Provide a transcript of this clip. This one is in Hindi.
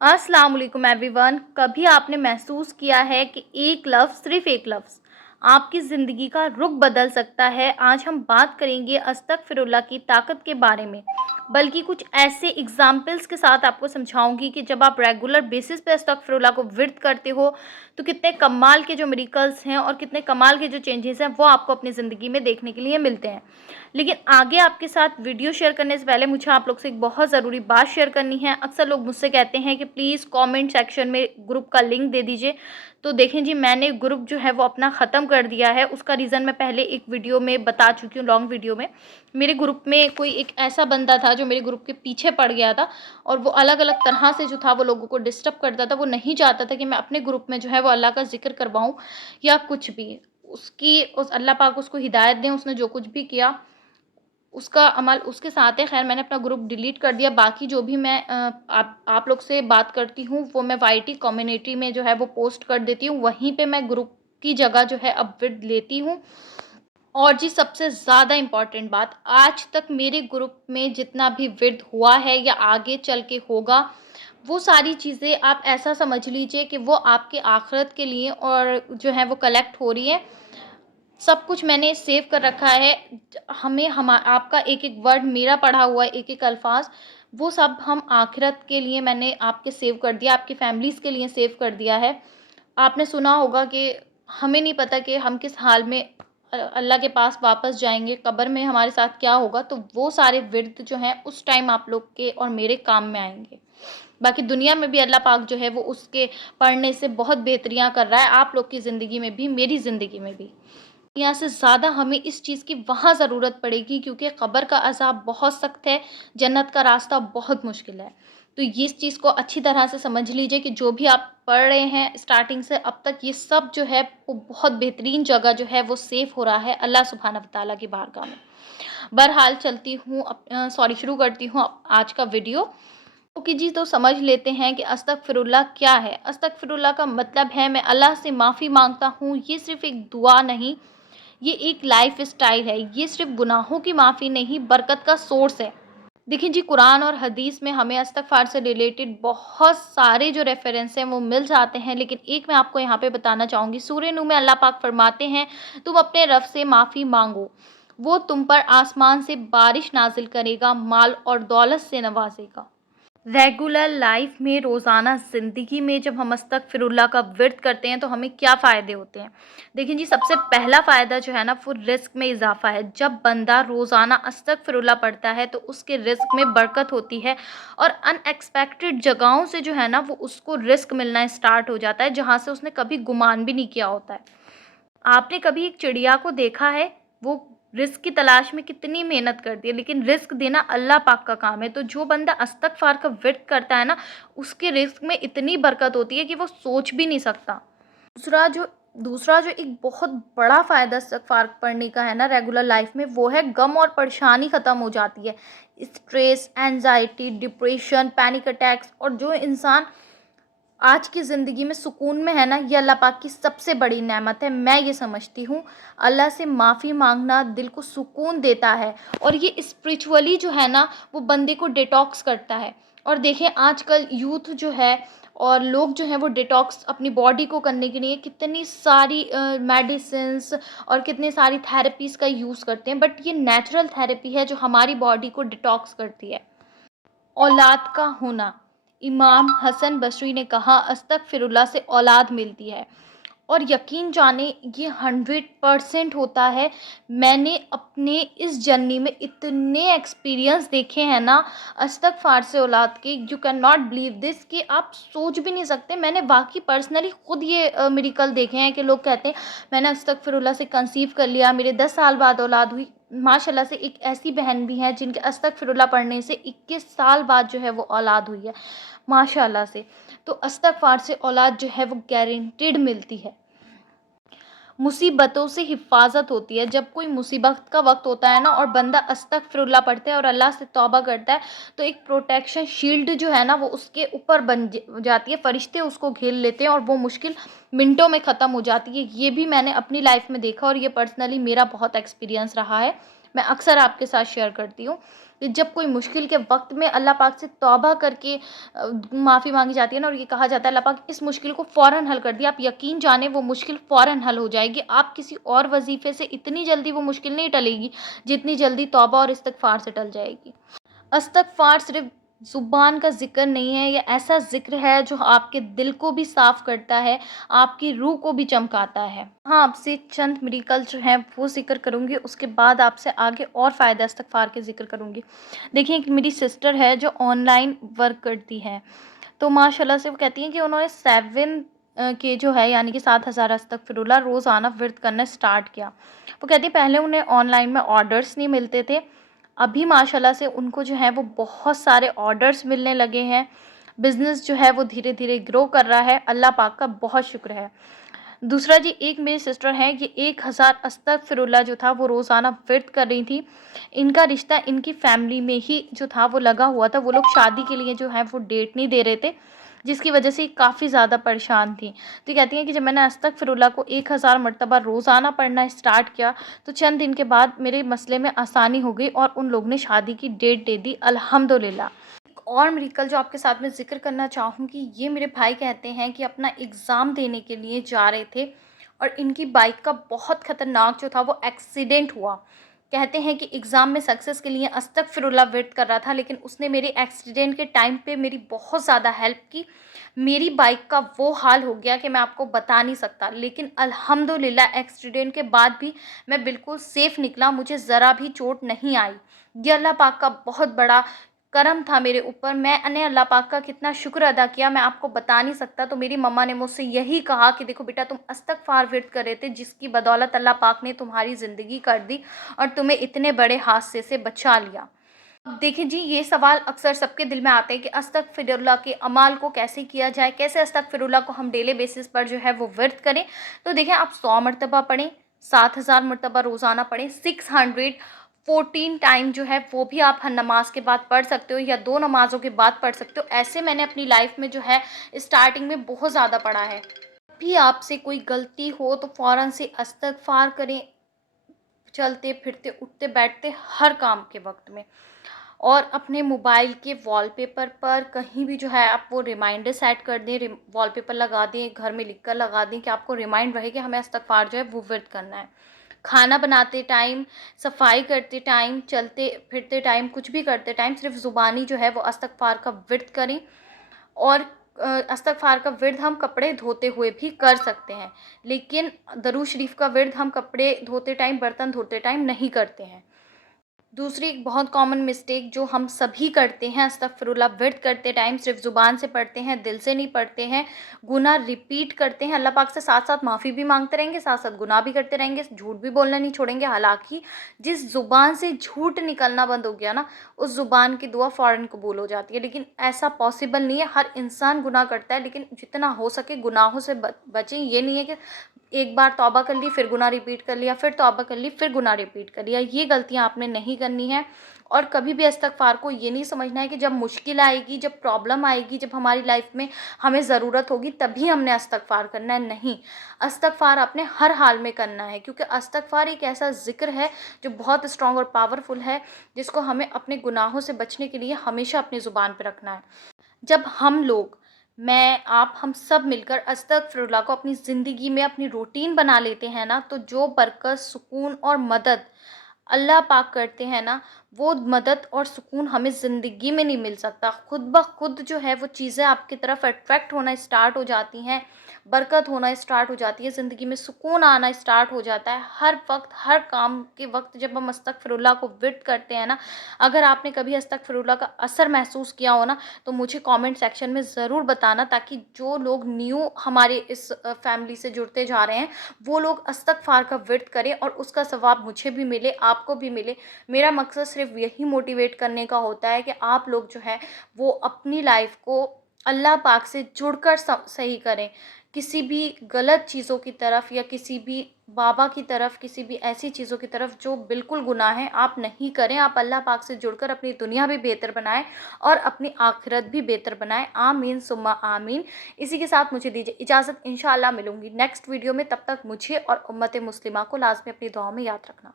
अस्सलाम वालेकुम एवरीवन। कभी आपने महसूस किया है कि एक लफ्ज़, सिर्फ एक लफ्ज़ आपकी ज़िंदगी का रुख बदल सकता है? आज हम बात करेंगे अस्तगफिरुल्लाह की ताकत के बारे में, बल्कि कुछ ऐसे एग्जाम्पल्स के साथ आपको समझाऊंगी कि जब आप रेगुलर बेसिस पे अस्तगफिरुल्लाह को विर्द करते हो तो कितने कमाल के जो मिरेकल्स हैं और कितने कमाल के जो चेंजेस हैं वो आपको अपनी ज़िंदगी में देखने के लिए मिलते हैं। लेकिन आगे आपके साथ वीडियो शेयर करने से पहले मुझे आप लोग से एक बहुत ज़रूरी बात शेयर करनी है। अक्सर लोग मुझसे कहते हैं कि प्लीज़ कमेंट सेक्शन में ग्रुप का लिंक दे दीजिए। तो देखें जी, मैंने ग्रुप जो है वो अपना ख़त्म कर दिया है। उसका रीज़न मैं पहले एक वीडियो में बता चुकी हूँ, लॉन्ग वीडियो में। मेरे ग्रुप में कोई एक ऐसा बंदा था जो मेरे ग्रुप के पीछे पड़ गया था और वो अलग-अलग तरह से जो था वो लोगों को डिस्टर्ब करता था। वो नहीं चाहता था कि मैं अपने ग्रुप में जो है वो अल्लाह का ज़िक्र करवाऊँ या कुछ भी। उस अल्लाह पाक उसको हिदायत दें, उसने जो कुछ भी किया उसका अमल उसके साथ है। ख़ैर, मैंने अपना ग्रुप डिलीट कर दिया। बाकी जो भी मैं आप लोग से बात करती हूँ वो मैं वाईटी कम्युनिटी में जो है वो पोस्ट कर देती हूँ। वहीं पे मैं ग्रुप की जगह जो है अब विर्द लेती हूँ। और जी, सबसे ज़्यादा इम्पॉर्टेंट बात, आज तक मेरे ग्रुप में जितना भी विर्द हुआ है या आगे चल के होगा, वो सारी चीज़ें आप ऐसा समझ लीजिए कि वो आपके आखिरत के लिए और जो है वो कलेक्ट हो रही है। सब कुछ मैंने सेव कर रखा है। हमें आपका एक-एक वर्ड, मेरा पढ़ा हुआ एक-एक अल्फ़ाज़, वो सब हम आखिरत के लिए मैंने आपके सेव कर दिया, आपकी फैमिलीज़ के लिए सेव कर दिया है। आपने सुना होगा कि हमें नहीं पता कि हम किस हाल में अल्लाह के पास वापस जाएँगे, कब्र में हमारे साथ क्या होगा, तो वो सारे विर्द जो हैं उस टाइम आप लोग के और मेरे काम में आएँगे। बाकी दुनिया में भी अल्लाह पाक जो है वो उसके पढ़ने से बहुत बेहतरियाँ कर रहा है, आप लोग की ज़िंदगी में भी, मेरी ज़िंदगी में भी। दुनिया से ज़्यादा हमें इस चीज़ की वहाँ ज़रूरत पड़ेगी, क्योंकि कब्र का अज़ाब बहुत सख्त है, जन्नत का रास्ता बहुत मुश्किल है। तो ये इस चीज़ को अच्छी तरह से समझ लीजिए कि जो भी आप पढ़ रहे हैं स्टार्टिंग से अब तक, ये सब जो है वो बहुत बेहतरीन जगह जो है वो सेफ हो रहा है अल्लाह सुब्हानहू व तआला की बारगाह में। बहरहाल चलती हूँ, शुरू करती हूँ आज का वीडियो। ओके जी, तो समझ लेते हैं कि अस्तगफिरुल्लाह क्या है। अस्तगफिरुल्लाह का मतलब है मैं अल्लाह से माफ़ी मांगता हूँ। ये सिर्फ़ एक दुआ नहीं, ये एक लाइफ स्टाइल है। ये सिर्फ गुनाहों की माफ़ी नहीं, बरकत का सोर्स है। देखिए जी, कुरान और हदीस में हमें इस्तग़फ़ार से रिलेटेड बहुत सारे जो रेफ़रेंस हैं वो मिल जाते हैं, लेकिन एक मैं आपको यहाँ पे बताना चाहूँगी। सूरह नूह में अल्लाह पाक फ़रमाते हैं, तुम अपने रब से माफ़ी मांगो, वो तुम पर आसमान से बारिश नाज़िल करेगा, माल और दौलत से नवाज़ेगा। रेगुलर लाइफ में, रोज़ाना ज़िंदगी में जब हम अस्तगफिरुल्लाह का विर्द करते हैं तो हमें क्या फ़ायदे होते हैं? देखिए जी, सबसे पहला फ़ायदा जो है ना वो रिज़्क में इज़ाफ़ा है। जब बंदा रोज़ाना अस्तगफिरुल्लाह पढ़ता है तो उसके रिज़्क में बरकत होती है और अनएक्सपेक्टेड जगहों से जो है ना वो उसको रिज़्क मिलना स्टार्ट हो जाता है, जहाँ से उसने कभी गुमान भी नहीं किया होता है। आपने कभी एक चिड़िया को देखा है? वो रिज़्क की तलाश में कितनी मेहनत करती है, लेकिन रिज़्क देना अल्लाह पाक का काम है। तो जो बंदा इस्तग़फ़ार का विर्द करता है ना, उसके रिज़्क में इतनी बरकत होती है कि वो सोच भी नहीं सकता। दूसरा जो एक बहुत बड़ा फ़ायदा इस्तग़फ़ार पढ़ने का है ना रेगुलर लाइफ़ में, वो है गम और परेशानी ख़त्म हो जाती है। Stress, anxiety, depression, panic attacks, और जो इंसान आज की ज़िंदगी में सुकून में है ना, ये अल्लाह पाक की सबसे बड़ी नेमत है। मैं ये समझती हूँ, अल्लाह से माफ़ी मांगना दिल को सुकून देता है और ये स्पिरिचुअली जो है ना वो बंदे को डिटॉक्स करता है। और देखें, आजकल यूथ जो है और लोग जो हैं वो डिटॉक्स अपनी बॉडी को करने के लिए कितनी सारी मेडिसिन्स और कितनी सारी थेरेपीज़ का यूज़ करते हैं, बट ये नेचुरल थेरेपी है जो हमारी बॉडी को डिटॉक्स करती है। औलाद का होना, इमाम हसन बसरी ने कहा, अस्तगफिरुल्लाह से औलाद मिलती है। और यकीन जाने ये 100% होता है। मैंने अपने इस जर्नी में इतने एक्सपीरियंस देखे हैं ना इस्तग़फ़ार से औलाद के, you can not believe this, कि आप सोच भी नहीं सकते। मैंने वाक़ई पर्सनली खुद ये मिरेकल देखे हैं कि लोग कहते हैं मैंने इस्तग़फ़िरुल्लाह से कंसीव कर लिया, मेरे 10 साल बाद औलाद हुई। माशाल्लाह से एक ऐसी बहन भी है जिनके इस्तग़फ़िरुल्लाह पढ़ने से 21 साल बाद जो है वो औलाद हुई है, माशाल्लाह से। तो इस्तग़फ़ार से औलाद जो है वो गारंटीड मिलती है। मुसीबतों से हिफ़ाज़त होती है। जब कोई मुसीबत का वक़्त होता है ना और बंदा अस्तगफिरुल्लाह पढ़ता है और अल्लाह से तौबा करता है, तो एक प्रोटेक्शन शील्ड जो है ना वो उसके ऊपर बन जाती है। फ़रिश्ते उसको घेर लेते हैं और वो मुश्किल मिनटों में ख़त्म हो जाती है। ये भी मैंने अपनी लाइफ़ में देखा और ये पर्सनली मेरा बहुत एक्सपीरियंस रहा है। मैं अक्सर आपके साथ शेयर करती हूँ। कि जब कोई मुश्किल के वक़्त में अल्लाह पाक से तौबा करके माफ़ी माँगी जाती है ना, और ये कहा जाता है अल्लाह पाक इस मुश्किल को फ़ौरन हल कर दिया, आप यकीन जानें वो मुश्किल फ़ौरन हल हो जाएगी। आप किसी और वज़ीफ़े से इतनी जल्दी वो मुश्किल नहीं टलेगी, जितनी जल्दी तौबा और इस्तिग़फ़ार से टल जाएगी। इस्तिग़फ़ार सिर्फ़ ज़ुबान का ज़िक्र नहीं है, ये ऐसा ज़िक्र है जो आपके दिल को भी साफ़ करता है, आपकी रूह को भी चमकाता है। हाँ, आपसे चंद मिरेकल जो हैं वो ज़िक्र करूँगी, उसके बाद आपसे आगे और फ़ायदा इस्तिग़फ़ार के ज़िक्र करूँगी। देखिए, एक मेरी सिस्टर है जो ऑनलाइन वर्क करती है, तो माशाल्लाह से वो कहती हैं कि उन्होंने 7 के जो है यानी कि 7000 अस्तगफिरुल्लाह रोज़ाना विर्द करना स्टार्ट किया। वो कहती है पहले उन्हें ऑनलाइन में ऑर्डर्स नहीं मिलते थे, अभी माशाल्लाह से उनको जो है वो बहुत सारे ऑर्डर्स मिलने लगे हैं। बिज़नेस जो है वो धीरे-धीरे ग्रो कर रहा है, अल्लाह पाक का बहुत शुक्र है। दूसरा जी, एक मेरी सिस्टर हैं, ये 1000 अस्तगफिरुल्लाह जो था वो रोज़ाना विर्द कर रही थी। इनका रिश्ता इनकी फैमिली में ही जो था वो लगा हुआ था, वो लोग शादी के लिए जो है वो डेट नहीं दे रहे थे, जिसकी वजह से काफ़ी ज़्यादा परेशान थी। तो ये कहती हैं कि जब मैंने अस्तगफिरुल्लाह को 1000 मर्तबा रोज़ाना पढ़ना स्टार्ट किया, तो चंद दिन के बाद मेरे मसले में आसानी हो गई और उन लोग ने शादी की डेट दे दी, अल्हम्दुलिल्लाह। एक और मिरेकल जो आपके साथ में ज़िक्र करना चाहूँगी, ये मेरे भाई कहते हैं कि अपना एग्ज़ाम देने के लिए जा रहे थे और इनकी बाइक का बहुत ख़तरनाक जो था वो एक्सीडेंट हुआ। कहते हैं कि एग्ज़ाम में सक्सेस के लिए अस्तगफिरुल्लाह विर्द कर रहा था, लेकिन उसने मेरे एक्सीडेंट के टाइम पे मेरी बहुत ज़्यादा हेल्प की। मेरी बाइक का वो हाल हो गया कि मैं आपको बता नहीं सकता, लेकिन अल्हम्दुलिल्लाह एक्सीडेंट के बाद भी मैं बिल्कुल सेफ़ निकला, मुझे ज़रा भी चोट नहीं आई। ये अल्लाह पाक का बहुत बड़ा करम था मेरे ऊपर, मैंने अल्लाह पाक का कितना शुक्र अदा किया मैं आपको बता नहीं सकता। तो मेरी मम्मा ने मुझसे यही कहा कि देखो बेटा, तुम इस्तिग़फ़ार विर्द कर रहे थे, जिसकी बदौलत अल्लाह पाक ने तुम्हारी ज़िंदगी कर दी और तुम्हें इतने बड़े हादसे से बचा लिया। अब देखिए जी, ये सवाल अक्सर सबके दिल में आते हैं कि अस्तगफिरुल्लाह के अमाल को कैसे किया जाए, कैसे अस्तगफिरुल्लाह को हम डेली बेसिस पर जो है वो विर्द करें। तो देखिए, आप 100 मरतबा पढ़ें, 7000 मरतबा रोज़ाना पढ़ें, 614 टाइम जो है वो भी आप हर नमाज के बाद पढ़ सकते हो या 2 नमाज़ों के बाद पढ़ सकते हो। ऐसे मैंने अपनी लाइफ में जो है स्टार्टिंग में बहुत ज़्यादा पढ़ा है। जब भी आपसे कोई गलती हो तो फ़ौरन से इस्तिग़फ़ार करें, चलते फिरते उठते बैठते हर काम के वक्त में। और अपने मोबाइल के वॉलपेपर पर कहीं भी जो है आप वो रिमाइंडर सेट कर दें, वॉलपेपर लगा दें, घर में लिख कर लगा दें कि आपको रिमाइंड रहे कि हमें इस्तिग़फ़ार जो है वो विर्द करना है। खाना बनाते टाइम, सफाई करते टाइम, चलते फिरते टाइम, कुछ भी करते टाइम सिर्फ ज़ुबानी जो है वो इस्तिग़फ़ार का विर्द करें। और इस्तिग़फ़ार का विर्द हम कपड़े धोते हुए भी कर सकते हैं, लेकिन दरूद शरीफ का विर्द हम कपड़े धोते टाइम, बर्तन धोते टाइम नहीं करते हैं। दूसरी एक बहुत कॉमन मिस्टेक जो हम सभी करते हैं, अस्तगफिरुल्लाह विर्द करते टाइम सिर्फ ज़ुबान से पढ़ते हैं, दिल से नहीं पढ़ते हैं, गुनाह रिपीट करते हैं, अल्लाह पाक से साथ-साथ माफ़ी भी माँगते रहेंगे, साथ-साथ गुनाह भी करते रहेंगे, झूठ भी बोलना नहीं छोड़ेंगे। हालाँकि जिस ज़ुबान से झूठ निकलना बंद हो गया ना, उस ज़ुबान की दुआ फ़ौरन कबूल हो जाती है। लेकिन ऐसा पॉसिबल नहीं है, हर इंसान गुनाह करता है, लेकिन जितना हो सके गुनाहों से बचें। ये नहीं है कि एक बार तौबा कर ली, फिर गुनाह रिपीट कर लिया, फिर तौबा कर ली, फिर गुनाह रिपीट कर लिया। ये गलतियाँ आपने नहीं करनी है। और कभी भी इस्तिग़फ़ार को ये नहीं समझना है कि जब मुश्किल आएगी, जब प्रॉब्लम आएगी, जब हमारी लाइफ में हमें ज़रूरत होगी तभी हमने इस्तिग़फ़ार करना है, नहीं। इस्तिग़फ़ार आपने हर हाल में करना है, क्योंकि इस्तिग़फ़ार एक ऐसा ज़िक्र है जो बहुत स्ट्रॉन्ग और पावरफुल है, जिसको हमें अपने गुनाहों से बचने के लिए हमेशा अपनी ज़ुबान पे रखना है। जब हम लोग, मैं, आप, हम सब मिलकर अस्तगफिरुल्लाह को अपनी ज़िंदगी में अपनी रूटीन बना लेते हैं ना, तो जो बरकत, सुकून और मदद अल्लाह पाक करते हैं ना, वो मदद और सुकून हमें ज़िंदगी में नहीं मिल सकता। खुद ब खुद जो है वो चीज़ें आपकी तरफ अट्रैक्ट होना स्टार्ट हो जाती हैं, बरकत होना स्टार्ट हो जाती है, ज़िंदगी में सुकून आना स्टार्ट हो जाता है। हर वक़्त, हर काम के वक़्त जब हम अस्तगफिरुल्लाह को विर्द करते हैं ना, अगर आपने कभी अस्तगफिरुल्लाह का असर महसूस किया हो ना, तो मुझे कमेंट सेक्शन में ज़रूर बताना, ताकि जो लोग न्यू हमारे इस फैमिली से जुड़ते जा रहे हैं, वो लोग इस्तिग़फ़ार का विर्द करें और उसका सवाब मुझे भी मिले, आपको भी मिले। मेरा मकसद सिर्फ़ यही मोटिवेट करने का होता है कि आप लोग जो है वो अपनी लाइफ़ को अल्लाह पाक से जुड़कर सही करें। किसी भी गलत चीज़ों की तरफ या किसी भी बाबा की तरफ, किसी भी ऐसी चीज़ों की तरफ जो बिल्कुल गुनाह है, आप नहीं करें। आप अल्लाह पाक से जुड़कर अपनी दुनिया भी बेहतर बनाएँ और अपनी आखिरत भी बेहतर बनाएँ। आमीन सुम्मा आमीन। इसी के साथ मुझे दीजिए इजाज़त, इंशाअल्लाह मिलूँगी नेक्स्ट वीडियो में। तब तक मुझे और उम्मत मुस्लिमा को लाज़मी अपनी दुआओं में याद रखना।